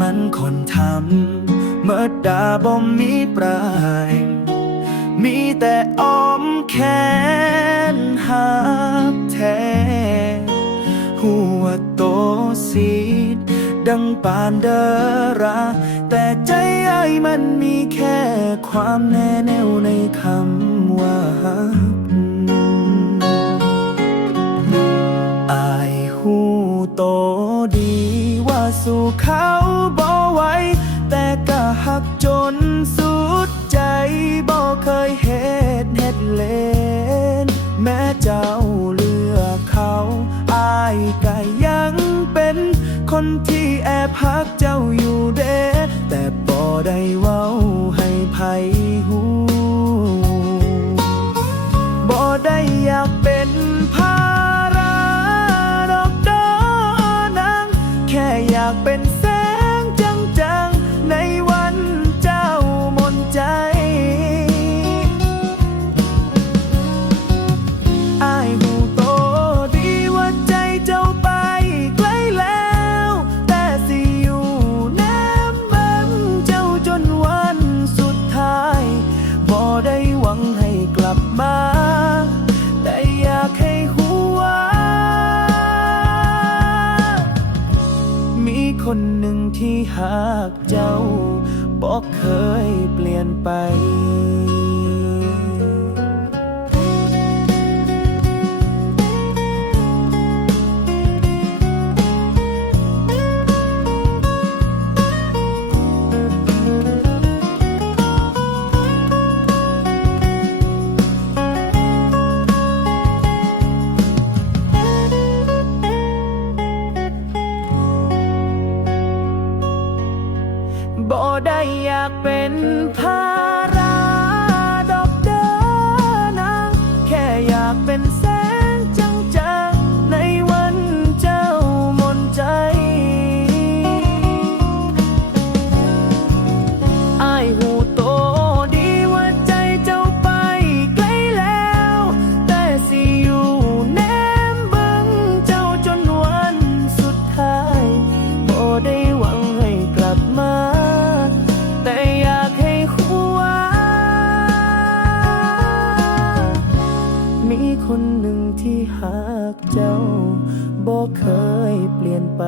มันคนทำเมื่อดาบ่มีปลาย มีแต่อ้อมแขนหักแท้หัวโตสีดดังปานเดรา แต่ใจไอ้มันมีแค่ความแน่แน่วในคำว่าฮักอายหูโตดีว่าสู่เขา แม้เจ้าเลือกเขาอายก็ยังเป็นคนที่แอบพักเจ้าอยู่เด้แต่บ่ได้เว้าให้ไผ คนหนึ่งที่หากเจ้าบอกเคยเปลี่ยนไป ได้อยากเป็นภาระ คนหนึ่งที่หากเจ้าบอกเคยเปลี่ยนไป